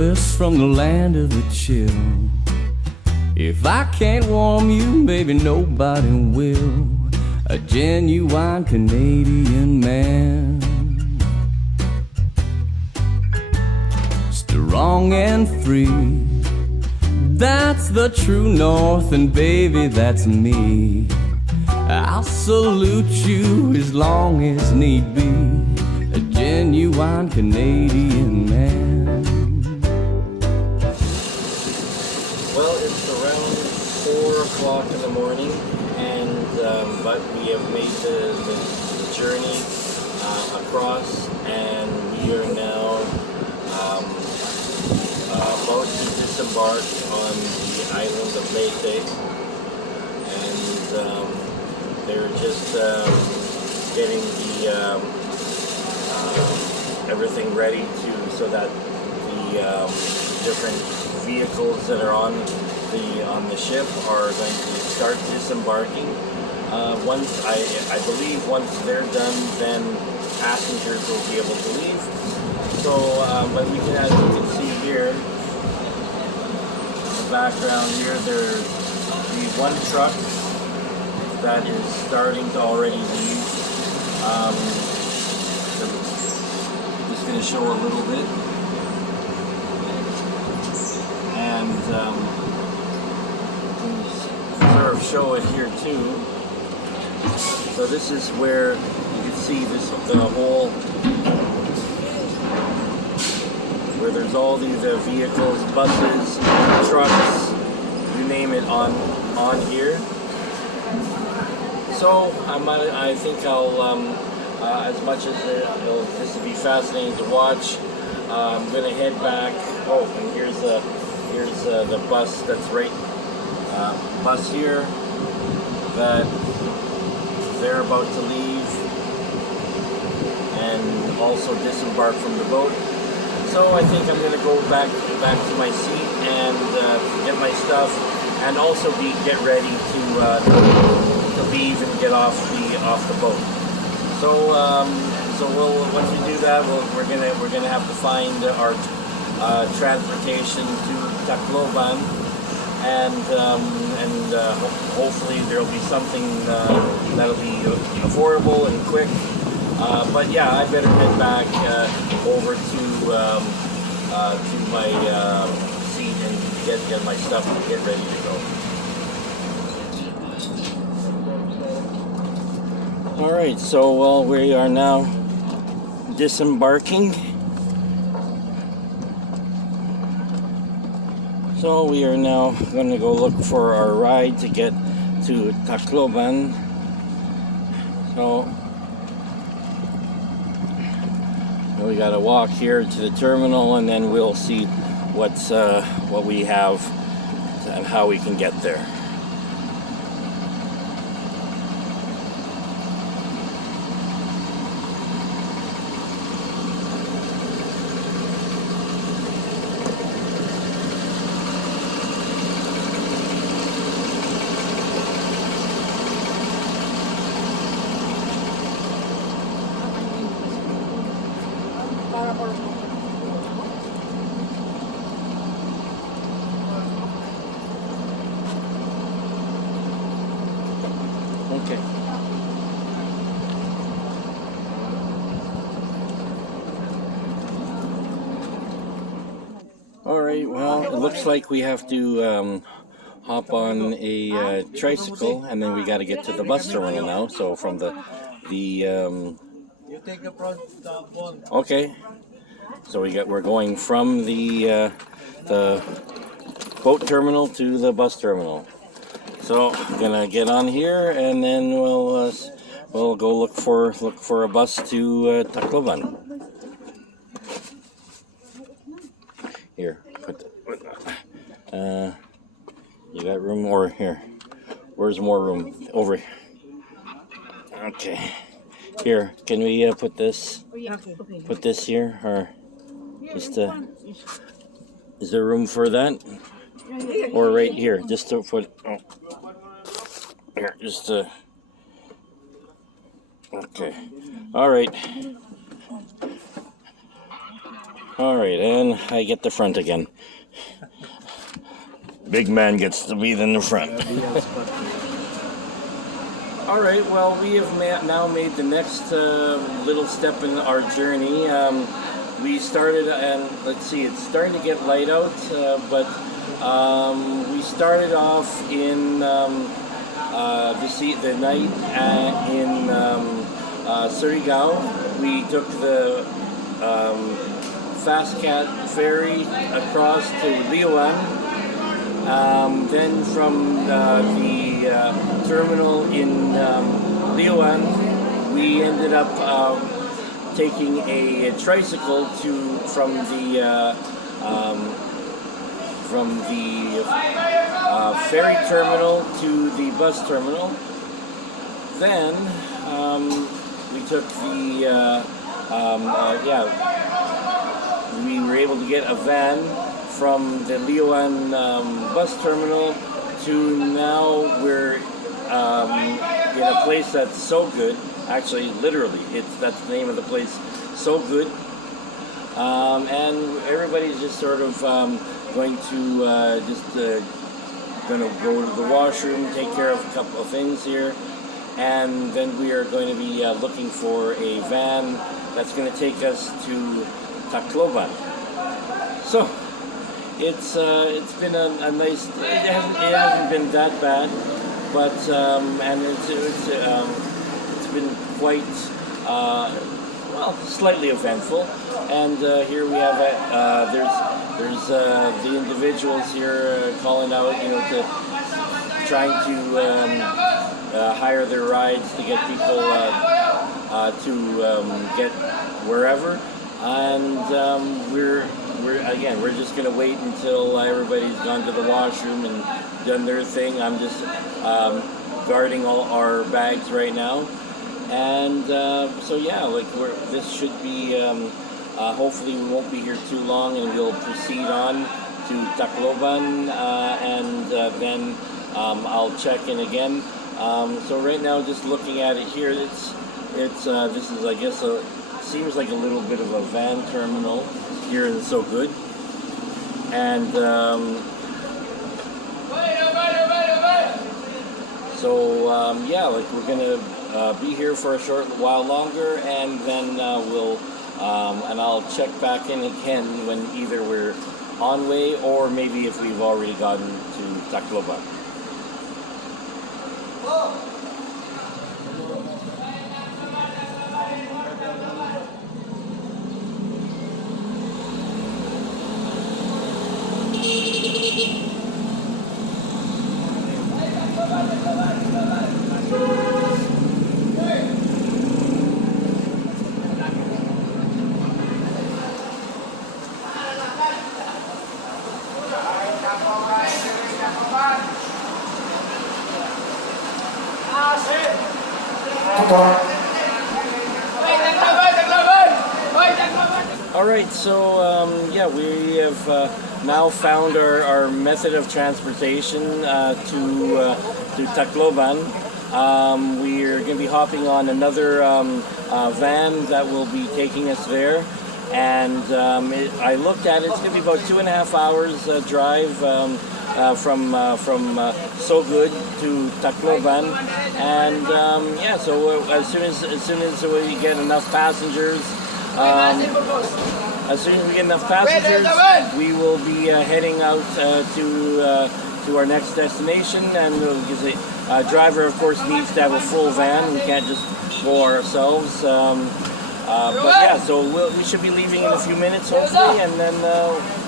Elvis from the land of the chill. If I can't warm you, maybe nobody will. A genuine Canadian man, strong and free. That's the true North, and baby, that's me. I'll salute you as long as need be. A genuine Canadian man. Well, it's around 4 o'clock in the morning, and but we have made the journey across, and we are now about to disembark on the island of Leyte, and they're just getting the everything ready so that the different vehicles that are on the ship are going to start disembarking. Once I believe once they're done, then passengers will be able to leave. So, but we can, as you can see here, in the background here, there's the one truck that is starting to already leave. Just going to show a little bit, and sort of show it here too. So this is where you can see the whole, where there's all these vehicles, buses, trucks, you name it, on here. So I think I'll, as much as this will be fascinating to watch, I'm going to head back. Oh, and here's the bus that's right, bus here that they're about to leave and also disembark from the boat. So I think I'm going to go back to my seat and get my stuff, and also get ready to leave and get off the boat. So we'll, once we do that, we're gonna have to find our transportation to Tacloban, and hopefully there'll be something that'll be affordable and quick. But yeah, I better head back over to my seat and get my stuff and get ready to go. All right, so well, we are now disembarking. So we are now going to go look for our ride to get to Tacloban. So we got to walk here to the terminal, and then we'll see what we have and how we can get there. Okay. All right, well, it looks like we have to hop on a tricycle, and then we got to get to the bus terminal now. So from the you take the front one. Okay. So we're going from the boat terminal to the bus terminal. So I'm gonna get on here, and then we'll go look for a bus to Tacloban. Here, you got room more here? Where's more room? Over here. Okay. Here, can we put this here, or just is there room for that? Or right here, just to put, oh, here, just okay, all right. All right, and I get the front again. Big man gets to be in the front. All right, well, we have now made the next little step in our journey. We started, and let's see, it's starting to get light out, but we started off in the night in Surigao. We took the Fast Cat ferry across to Liuan. Then from the terminal in Liuan, we ended up taking a tricycle from the ferry terminal to the bus terminal. Then we took we were able to get a van from the Liuan bus terminal to now we're in a place that's so good. Actually, literally, that's the name of the place. So good, and everybody's just sort of going to going to go to the washroom, take care of a couple of things here, and then we are going to be looking for a van that's going to take us to Tacloban. So it's been a nice. It hasn't been that bad, but and it's been quite slightly eventful. And here we have it. There's the individuals here calling out, to trying to hire their rides to get people to get wherever. And we're just gonna wait until everybody's gone to the washroom and done their thing. I'm just guarding all our bags right now, and so yeah, this should be. Hopefully, we won't be here too long, and we'll proceed on to Tacloban, and then I'll check in again. So right now, just looking at it here, this is, I guess, seems like a little bit of a van terminal here in So Good, and we're gonna be here for a short while longer, and then I'll check back in again when either we're on way or maybe if we've already gotten to Tacloban. All right, so we have now found our method of transportation to Tacloban. We're going to be hopping on another van that will be taking us there, and I looked at it. It's going to be about 2.5 hours drive from So Good to Tacloban, and so as soon as we get enough passengers. As soon as we get enough passengers, we will be heading out to our next destination. And because the driver, of course, needs to have a full van. We can't just go ourselves. So we should be leaving in a few minutes, hopefully, and then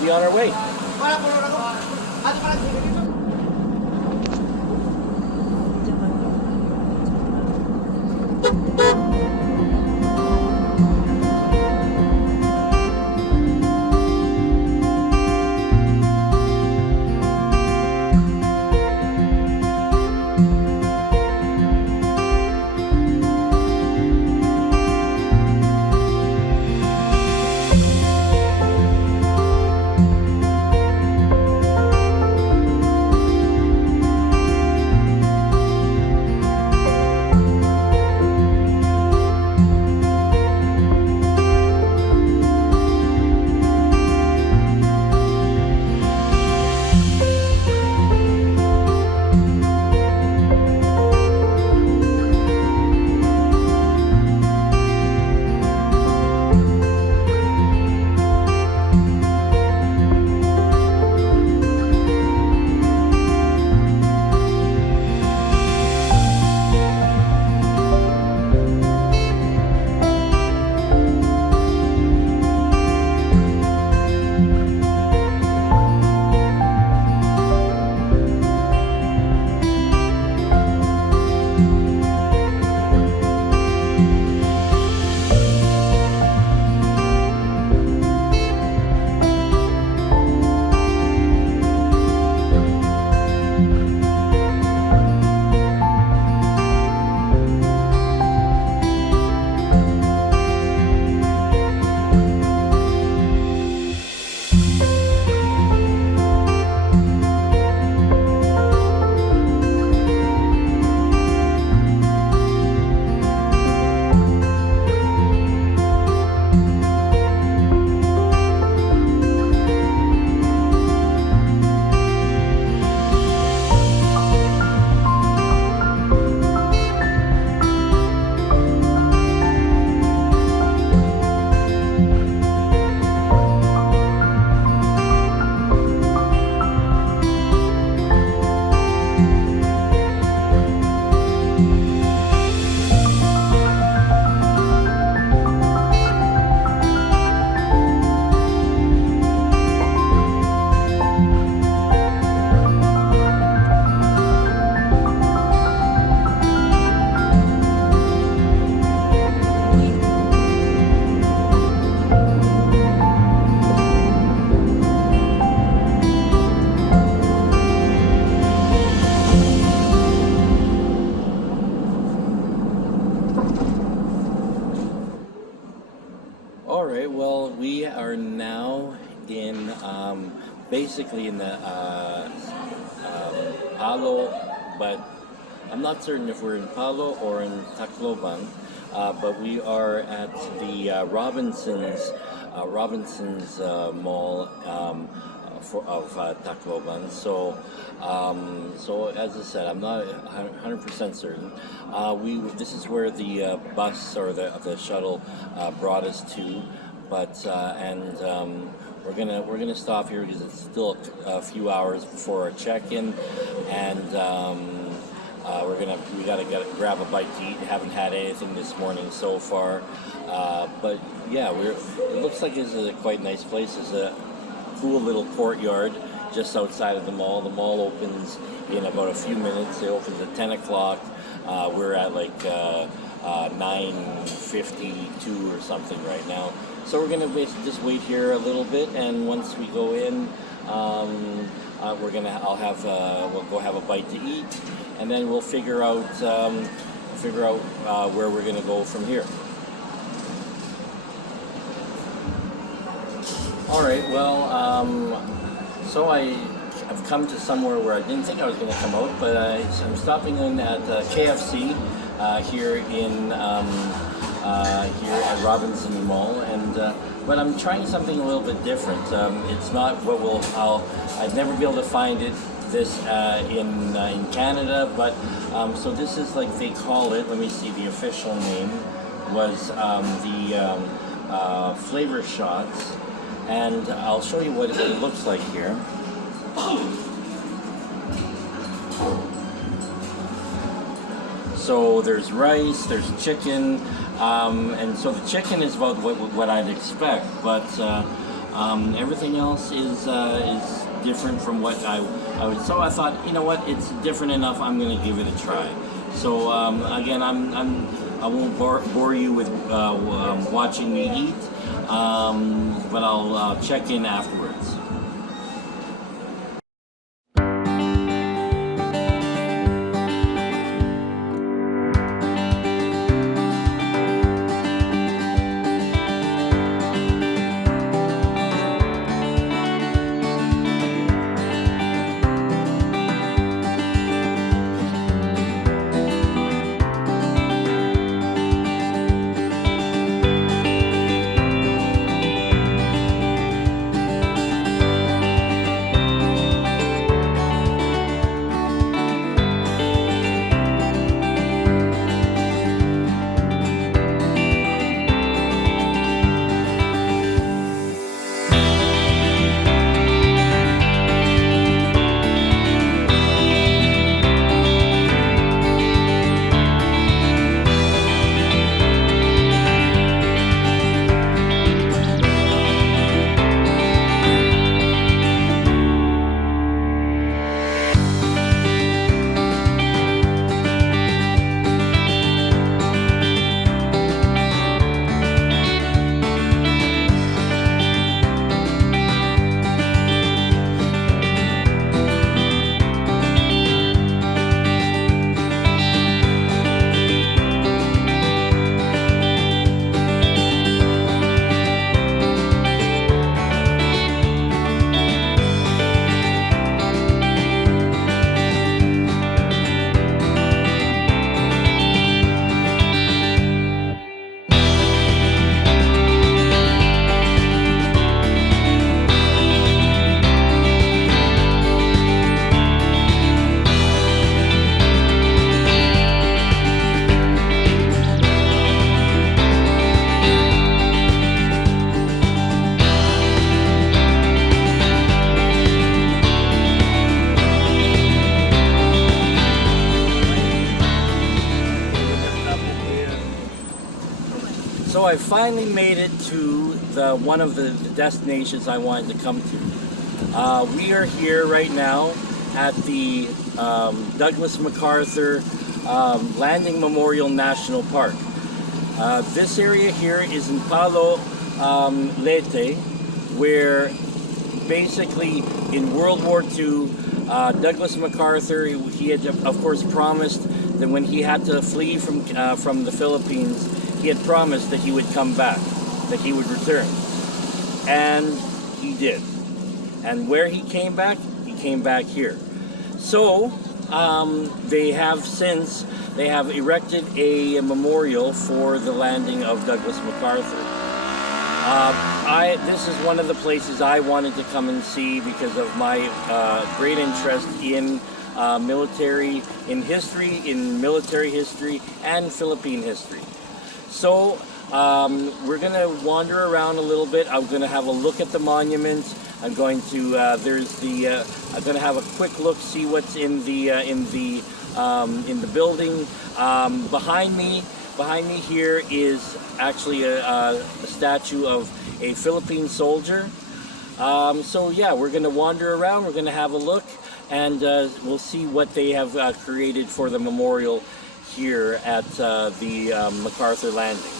be on our way. are now in basically in the Palo, but I'm not certain if we're in Palo or in Tacloban. But we are at the Robinson's Mall of Tacloban. So as I said, I'm not 100% certain. This is where the bus or the shuttle brought us to, but we're gonna stop here because it's still a few hours before our check-in, and we gotta grab a bite to eat. Haven't had anything this morning so far, but yeah, it looks like it's a quite nice place. It's a cool little courtyard just outside of the mall. The mall opens in about a few minutes. It opens at 10 o'clock. We're at like 9:52 or something right now. So we're gonna basically just wait here a little bit, and once we go in, we'll go have a bite to eat, and then we'll figure out where we're gonna go from here. All right. Well, so I've come to somewhere where I didn't think I was going to come out, but I'm stopping in at KFC here at Robinson Mall, but I'm trying something a little bit different. It's not I'd never be able to find this in Canada, but so this is like they call it. Let me see. The official name was the flavor shots. And I'll show you what it looks like here. So there's rice, there's chicken, and so the chicken is about what I'd expect, but everything else is different from what I would. So I thought, you know what, it's different enough. I'm going to give it a try. So again, I won't bore you with watching me eat. But I'll check in afterwards. So I finally made it to one of the destinations I wanted to come to. We are here right now at the Douglas MacArthur Landing Memorial National Park. This area here is in Palo, Leyte, where basically in World War II, Douglas MacArthur, he had of course promised that when he had to flee from the Philippines, he had promised that he would come back, that he would return. and he did. And where he came back here. So they have erected a memorial for the landing of Douglas MacArthur. This is one of the places I wanted to come and see because of my great interest in military history, and Philippine history. So we're gonna wander around a little bit. I'm gonna have a look at the monuments. I'm going to I'm gonna have a quick look, see what's in the building. Behind me here is actually a statue of a Philippine soldier. So yeah, we're gonna wander around. We're gonna have a look, and we'll see what they have created for the memorial here at the MacArthur Landing.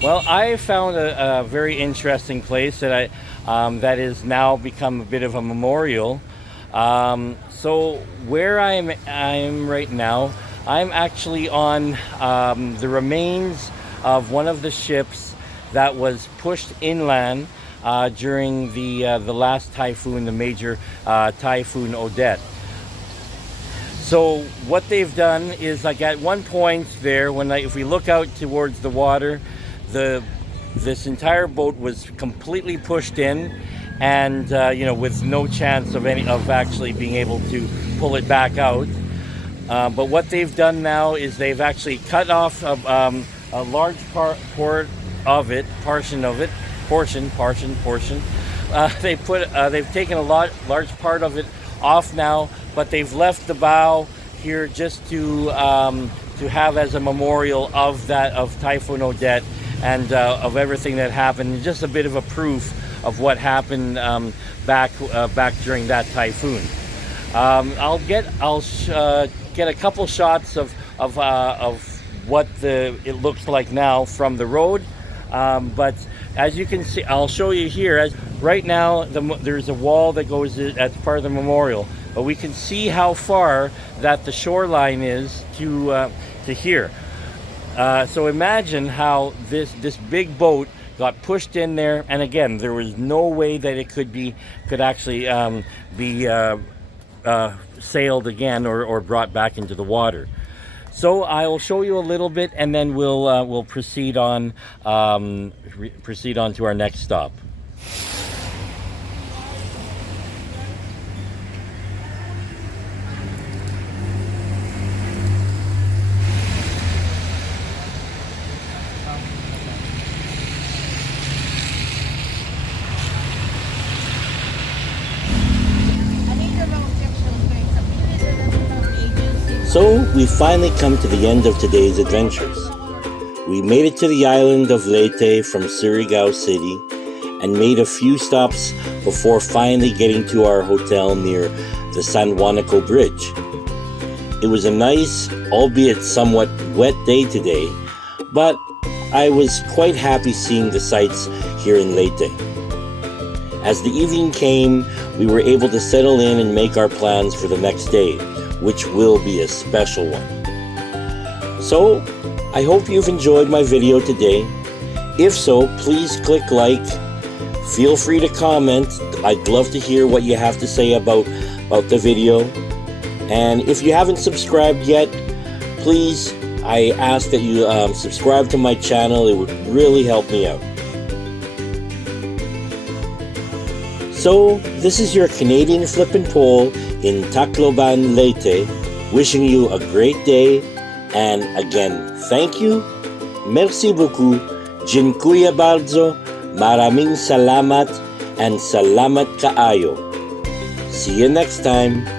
Well, I found a very interesting place that that has now become a bit of a memorial. So where I'm right now, I'm actually on the remains of one of the ships that was pushed inland during the last typhoon, the major typhoon Odette. So what they've done is, like, at one point there, if we look out towards the water, this entire boat was completely pushed in, and with no chance of actually being able to pull it back out. But what they've done now is they've actually cut off a large portion. They've taken a large part of it off now, but they've left the bow here just to have as a memorial of Typhoon Odette and of everything that happened, just a bit of a proof of what happened back during that typhoon. I'll get a couple shots of what it looks like now from the road, but as you can see, I'll show you here. Right now, there's a wall that goes as part of the memorial, but we can see how far that the shoreline is to here. So imagine how this big boat got pushed in there, and again, there was no way that it could actually be sailed again or brought back into the water. So I'll show you a little bit, and then we'll proceed on to our next stop. So we finally come to the end of today's adventures. We made it to the island of Leyte from Surigao City and made a few stops before finally getting to our hotel near the San Juanico Bridge. It was a nice, albeit somewhat wet day today, but I was quite happy seeing the sights here in Leyte. As the evening came, we were able to settle in and make our plans for the next day, which will be a special one. So, I hope you've enjoyed my video today. If so, please click like. Feel free to comment. I'd love to hear what you have to say about the video. And if you haven't subscribed yet, please, I ask that you subscribe to my channel. It would really help me out. So, this is your Canadian Filipin Pole in Tacloban, Leyte, wishing you a great day, and again, thank you, merci beaucoup, dziękuję bardzo, maraming salamat, and salamat kaayo. See you next time.